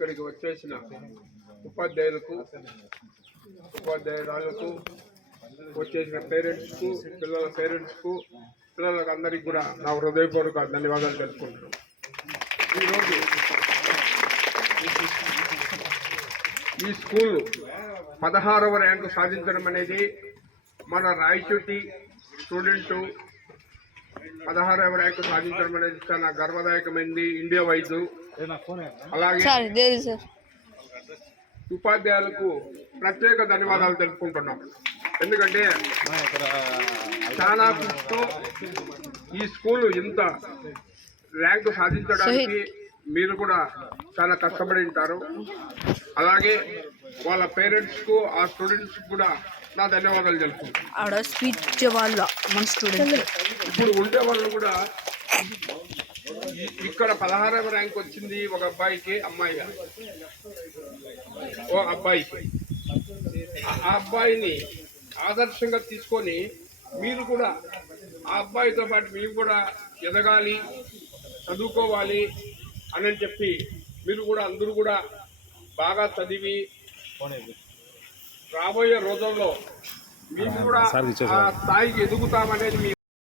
ఇక్కడికి వచ్చేసిన ఉపాధ్యాయులకు, ఉపాధ్యాయురాలకు, వచ్చేసిన పేరెంట్స్కు, పిల్లల పేరెంట్స్కు, పిల్లలకు అందరికీ కూడా నా హృదయపూర్వక ధన్యవాదాలు తెలుపుకుంటున్నాను. ఈరోజు ఈ స్కూల్ 16వ ర్యాంకు సాధించడం అనేది మన రాయచోటి స్టూడెంట్ 16వ ర్యాంకు సాధించడం అనేది చాలా గర్వదాయకమైంది ఇండియా వైజ్. అలాగే ఉపాధ్యాయులకు ప్రత్యేక ధన్యవాదాలు తెలుపుకుంటున్నాం. ఎందుకంటే చాలా కృషితో ఈ స్కూల్ ఇంత ర్యాంకు సాధించడానికి మీరు కూడా చాలా కష్టపడి ఉంటారు. అలాగే వాళ్ళ పేరెంట్స్కు, ఆ స్టూడెంట్స్కి కూడా నా ధన్యవాదాలు తెలుపుకుంటాను. ఇప్పుడు ఉండే వాళ్ళు కూడా ఇక్కడ 16వ ర్యాంక్ వచ్చింది ఒక అబ్బాయికి, అమ్మాయిగా ఓ అబ్బాయికి. ఆ అబ్బాయిని ఆదర్శంగా తీసుకొని మీరు కూడా ఆ అబ్బాయితో పాటు మీరు కూడా ఎదగాలి, చదువుకోవాలి అని చెప్పి మీరు కూడా అందరూ కూడా బాగా చదివి రాబోయే రోజుల్లో మీకు కూడా ఆ స్థాయికి ఎదుగుతామనేది మీ